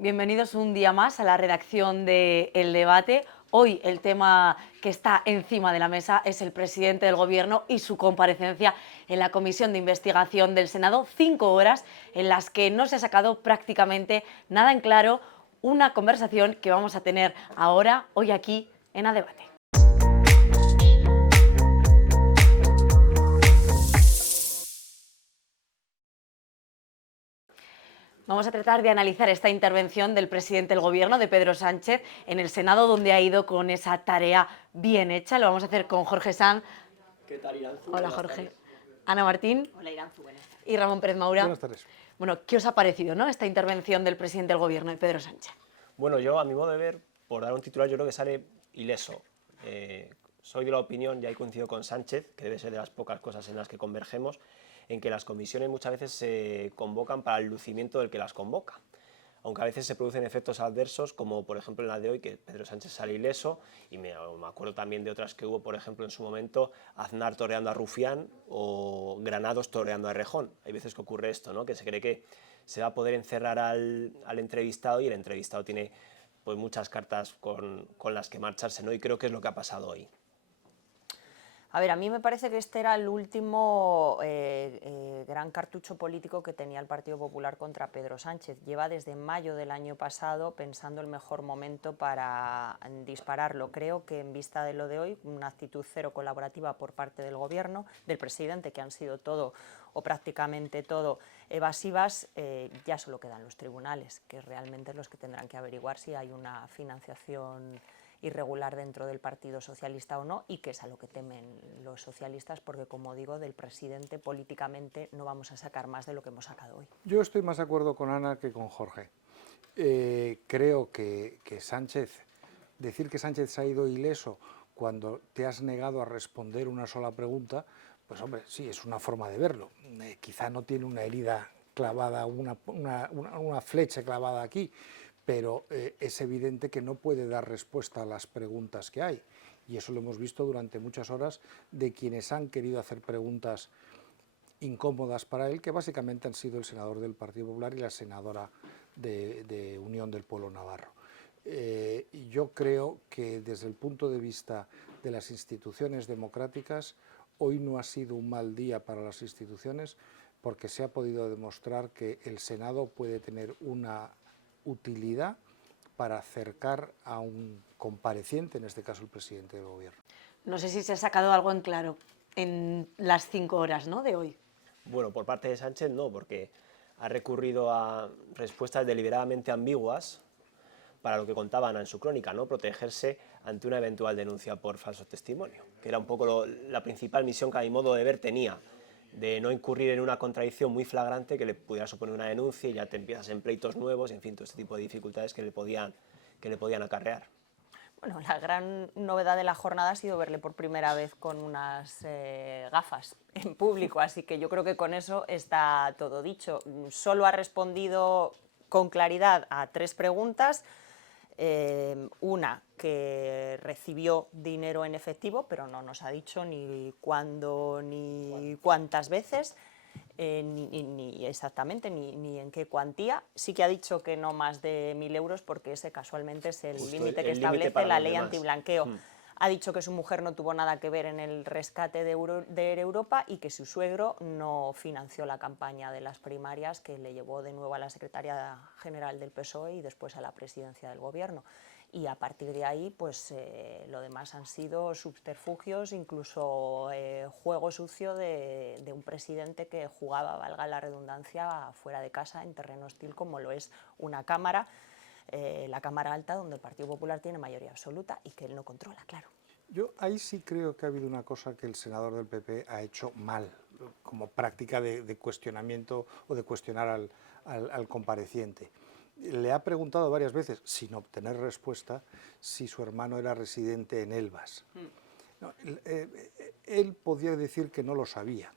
Bienvenidos un día más a la redacción de El Debate. Hoy el tema que está encima de la mesa es el presidente del Gobierno y su comparecencia en la Comisión de Investigación del Senado. 5 horas en las que no se ha sacado prácticamente nada en claro. Una conversación que vamos a tener ahora, hoy aquí, en A Debate. Vamos a tratar de analizar esta intervención del presidente del Gobierno, de Pedro Sánchez, en el Senado, donde ha ido con esa tarea bien hecha. Lo vamos a hacer con Jorge Sanz. ¿Qué tal, Iranzu? Hola, Jorge. Ana Martín. Hola, Iranzu, buenas tardes. Y Ramón Pérez Maura. Buenas tardes. Bueno, ¿qué os ha parecido, no, esta intervención del presidente del Gobierno, de Pedro Sánchez? Bueno, yo, a mi modo de ver, por dar un titular, yo creo que sale ileso. Soy de la opinión, y ahí coincido con Sánchez, que debe ser de las pocas cosas en las que convergemos, en que las comisiones muchas veces se convocan para el lucimiento del que las convoca. Aunque a veces se producen efectos adversos, como por ejemplo en la de hoy, que Pedro Sánchez sale ileso, y me acuerdo también de otras que hubo, por ejemplo, en su momento, Aznar toreando a Rufián o Granados toreando a Errejón. Hay veces que ocurre esto, ¿no? Que se cree que se va a poder encerrar al entrevistado y el entrevistado tiene pues, muchas cartas con las que marcharse, ¿no? Y creo que es lo que ha pasado hoy. A ver, a mí me parece que este era el último gran cartucho político que tenía el Partido Popular contra Pedro Sánchez. Lleva desde mayo del año pasado pensando el mejor momento para dispararlo. Creo que en vista de lo de hoy, una actitud cero colaborativa por parte del Gobierno, del presidente, que han sido todo o prácticamente todo evasivas, ya solo quedan los tribunales, que realmente los que tendrán que averiguar si hay una financiación irregular dentro del Partido Socialista o no, y que es a lo que temen los socialistas, porque, como digo, del presidente políticamente no vamos a sacar más de lo que hemos sacado hoy. Yo estoy más de acuerdo con Ana que con Jorge. Creo que decir que Sánchez se ha ido ileso cuando te has negado a responder una sola pregunta, pues hombre, sí, es una forma de verlo. Quizá no tiene una herida clavada, una flecha clavada aquí, pero es evidente que no puede dar respuesta a las preguntas que hay. Y eso lo hemos visto durante muchas horas de quienes han querido hacer preguntas incómodas para él, que básicamente han sido el senador del Partido Popular y la senadora de Unión del Pueblo Navarro. Y yo creo que desde el punto de vista de las instituciones democráticas, hoy no ha sido un mal día para las instituciones, porque se ha podido demostrar que el Senado puede tener una utilidad para acercar a un compareciente, en este caso el presidente del Gobierno. No sé si se ha sacado algo en claro en las 5 horas, ¿no?, de hoy. Bueno, por parte de Sánchez no, porque ha recurrido a respuestas deliberadamente ambiguas para lo que contaban en su crónica, ¿no? Protegerse ante una eventual denuncia por falso testimonio, que era un poco la principal misión que a mi modo de ver tenía, de no incurrir en una contradicción muy flagrante que le pudiera suponer una denuncia y ya te empiezas en pleitos nuevos, en fin, todo este tipo de dificultades que le podían acarrear. Bueno, la gran novedad de la jornada ha sido verle por primera vez con unas gafas en público, así que yo creo que con eso está todo dicho. Solo ha respondido con claridad a 3 preguntas. Una, que recibió dinero en efectivo, pero no nos ha dicho ni cuándo ni cuántas veces, ni exactamente ni en qué cuantía. Sí que ha dicho que no más de 1.000 euros, porque ese casualmente es el límite que establece la ley antiblanqueo. Ha dicho que su mujer no tuvo nada que ver en el rescate de Air Europa y que su suegro no financió la campaña de las primarias que le llevó de nuevo a la Secretaría General del PSOE y después a la presidencia del Gobierno. Y a partir de ahí, pues lo demás han sido subterfugios, incluso juego sucio de un presidente que jugaba, valga la redundancia, fuera de casa, en terreno hostil, como lo es una Cámara, la Cámara Alta, donde el Partido Popular tiene mayoría absoluta y que él no controla, claro. Yo ahí sí creo que ha habido una cosa que el senador del PP ha hecho mal, como práctica de cuestionamiento o de cuestionar al compareciente. Le ha preguntado varias veces, sin obtener respuesta, si su hermano era residente en Elvas. No, él podía decir que no lo sabía,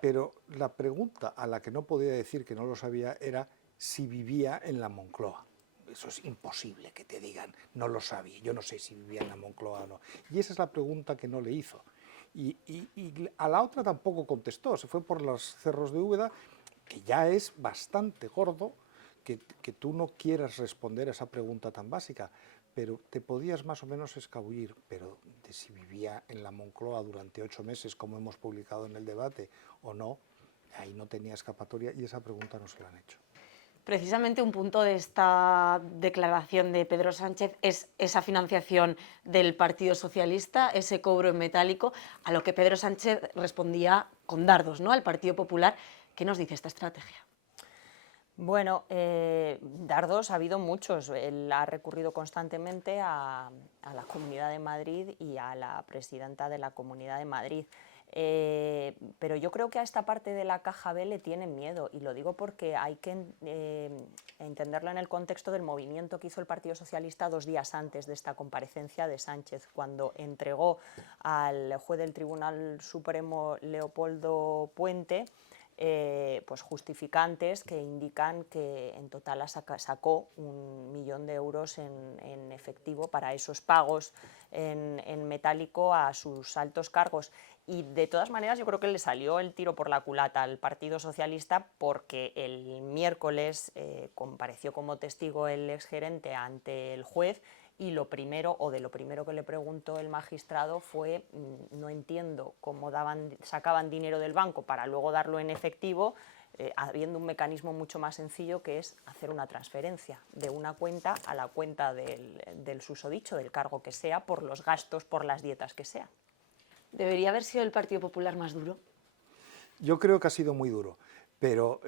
pero la pregunta a la que no podía decir que no lo sabía era si vivía en la Moncloa. Eso es imposible que te digan, no lo sabía, yo no sé si vivía en la Moncloa o no. Y esa es la pregunta que no le hizo. Y a la otra tampoco contestó, se fue por los cerros de Úbeda, que ya es bastante gordo que tú no quieras responder a esa pregunta tan básica, pero te podías más o menos escabullir, pero de si vivía en la Moncloa durante 8 meses, como hemos publicado en el debate, o no, ahí no tenía escapatoria y esa pregunta no se la han hecho. Precisamente un punto de esta declaración de Pedro Sánchez es esa financiación del Partido Socialista, ese cobro en metálico, a lo que Pedro Sánchez respondía con dardos, ¿no?, al Partido Popular. ¿Qué nos dice esta estrategia? Bueno, dardos ha habido muchos. Él ha recurrido constantemente a la Comunidad de Madrid y a la presidenta de la Comunidad de Madrid. Pero yo creo que a esta parte de la caja B le tienen miedo, y lo digo porque hay que entenderlo en el contexto del movimiento que hizo el Partido Socialista 2 días antes de esta comparecencia de Sánchez, cuando entregó al juez del Tribunal Supremo, Leopoldo Puente, pues justificantes que indican que en total sacó 1 millón de euros en efectivo para esos pagos en metálico a sus altos cargos. Y de todas maneras yo creo que le salió el tiro por la culata al Partido Socialista, porque el miércoles compareció como testigo el exgerente ante el juez, y lo primero que le preguntó el magistrado fue: no entiendo cómo sacaban dinero del banco para luego darlo en efectivo, habiendo un mecanismo mucho más sencillo, que es hacer una transferencia de una cuenta a la cuenta del susodicho, del cargo que sea, por los gastos, por las dietas que sea. ¿Debería haber sido el Partido Popular más duro? Yo creo que ha sido muy duro, pero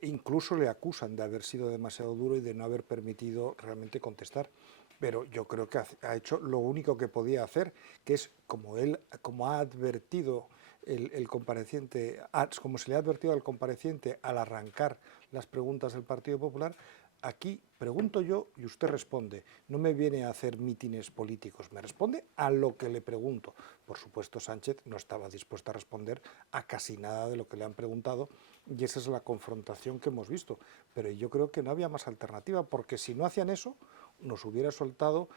incluso le acusan de haber sido demasiado duro y de no haber permitido realmente contestar. Pero yo creo que ha hecho lo único que podía hacer, que es, como ha advertido el compareciente, como se le ha advertido al compareciente al arrancar las preguntas del Partido Popular, aquí pregunto yo y usted responde. No me viene a hacer mítines políticos, me responde a lo que le pregunto. Por supuesto, Sánchez no estaba dispuesto a responder a casi nada de lo que le han preguntado, y esa es la confrontación que hemos visto. Pero yo creo que no había más alternativa, porque si no hacían eso, nos hubiera soltado,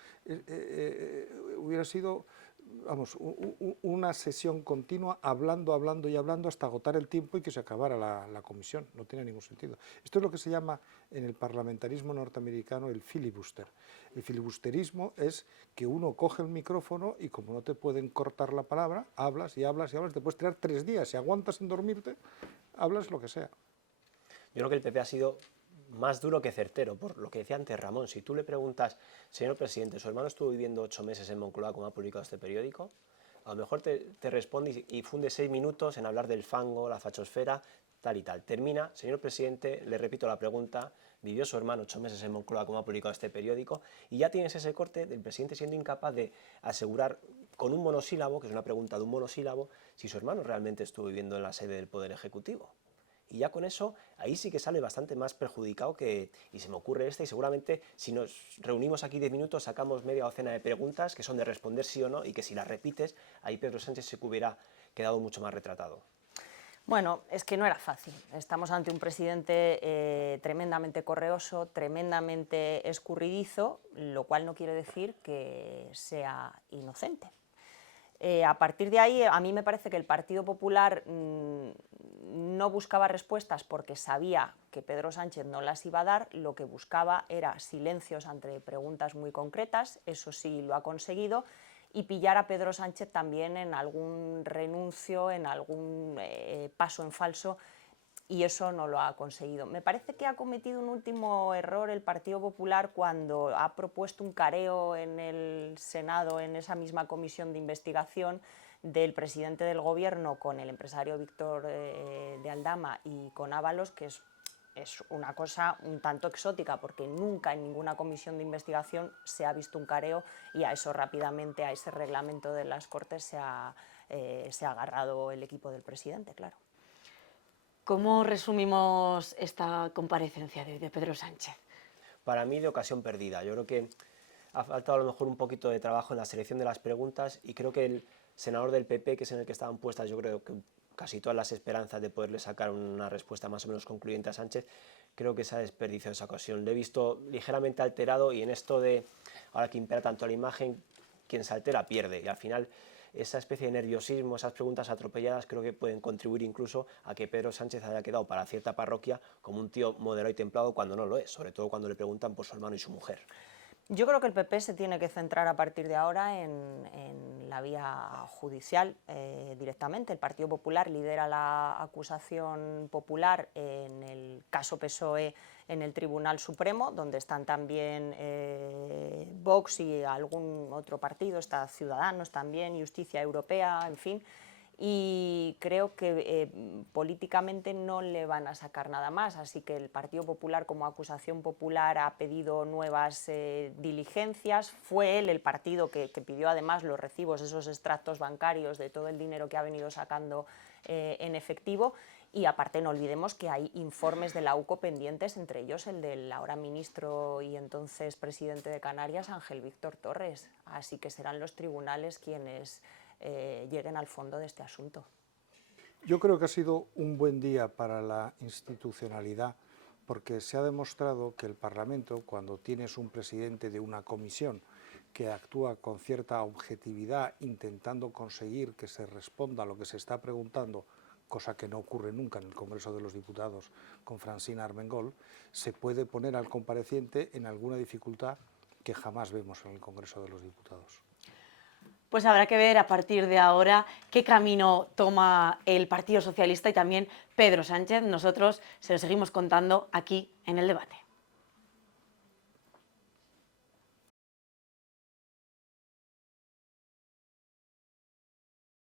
hubiera sido, vamos, una sesión continua, hablando y hablando hasta agotar el tiempo y que se acabara la comisión. No tiene ningún sentido. Esto es lo que se llama en el parlamentarismo norteamericano el filibuster. El filibusterismo es que uno coge el micrófono y, como no te pueden cortar la palabra, hablas y hablas y hablas, te puedes tirar 3 días, si aguantas sin dormirte, hablas lo que sea. Yo creo que el PP ha sido más duro que certero, por lo que decía antes Ramón. Si tú le preguntas: señor presidente, su hermano estuvo viviendo 8 meses en Moncloa, como ha publicado este periódico, a lo mejor te responde y funde 6 minutos en hablar del fango, la fachosfera, tal y tal. Termina: señor presidente, le repito la pregunta, ¿vivió su hermano 8 meses en Moncloa, como ha publicado este periódico? Y ya tienes ese corte del presidente siendo incapaz de asegurar con un monosílabo, que es una pregunta de un monosílabo, si su hermano realmente estuvo viviendo en la sede del Poder Ejecutivo. Y ya con eso, ahí sí que sale bastante más perjudicado y se me ocurre y seguramente si nos reunimos aquí 10 minutos sacamos media docena de preguntas que son de responder sí o no, y que si las repites, ahí Pedro Sánchez se hubiera quedado mucho más retratado. Bueno, es que no era fácil. Estamos ante un presidente tremendamente correoso, tremendamente escurridizo, lo cual no quiere decir que sea inocente. A partir de ahí, a mí me parece que el Partido Popular no buscaba respuestas porque sabía que Pedro Sánchez no las iba a dar. Lo que buscaba era silencios ante preguntas muy concretas, eso sí lo ha conseguido, y pillar a Pedro Sánchez también en algún renuncio, en algún paso en falso, y eso no lo ha conseguido. Me parece que ha cometido un último error el Partido Popular cuando ha propuesto un careo en el Senado, en esa misma comisión de investigación, del presidente del Gobierno con el empresario Víctor de Aldama y con Ábalos, que es una cosa un tanto exótica, porque nunca en ninguna comisión de investigación se ha visto un careo, y a eso rápidamente, a ese reglamento de las Cortes, se ha agarrado el equipo del presidente, claro. ¿Cómo resumimos esta comparecencia de Pedro Sánchez? Para mí, de ocasión perdida. Yo creo que ha faltado a lo mejor un poquito de trabajo en la selección de las preguntas, y creo que el senador del PP, que es en el que estaban puestas, yo creo que casi todas las esperanzas de poderle sacar una respuesta más o menos concluyente a Sánchez, creo que se ha desperdiciado esa ocasión. Le he visto ligeramente alterado, y en esto de ahora que impera tanto la imagen, quien se altera pierde, y al final esa especie de nerviosismo, esas preguntas atropelladas, creo que pueden contribuir incluso a que Pedro Sánchez haya quedado para cierta parroquia como un tío moderado y templado cuando no lo es, sobre todo cuando le preguntan por su hermano y su mujer. Yo creo que el PP se tiene que centrar a partir de ahora en la vía judicial directamente. El Partido Popular lidera la acusación popular en el caso PSOE en el Tribunal Supremo, donde están también Vox y algún otro partido, está Ciudadanos también, Justicia Europea, en fin. Y creo que políticamente no le van a sacar nada más, así que el Partido Popular como acusación popular ha pedido nuevas diligencias. Fue él el partido que pidió además los recibos, esos extractos bancarios de todo el dinero que ha venido sacando en efectivo. Y aparte no olvidemos que hay informes de la UCO pendientes, entre ellos el del ahora ministro y entonces presidente de Canarias, Ángel Víctor Torres, así que serán los tribunales quienes lleguen al fondo de este asunto. Yo creo que ha sido un buen día para la institucionalidad, porque se ha demostrado que el Parlamento, cuando tienes un presidente de una comisión que actúa con cierta objetividad, intentando conseguir que se responda a lo que se está preguntando, cosa que no ocurre nunca en el Congreso de los Diputados con Francina Armengol, se puede poner al compareciente en alguna dificultad que jamás vemos en el Congreso de los Diputados. Pues habrá que ver a partir de ahora qué camino toma el Partido Socialista y también Pedro Sánchez. Nosotros se lo seguimos contando aquí en El Debate.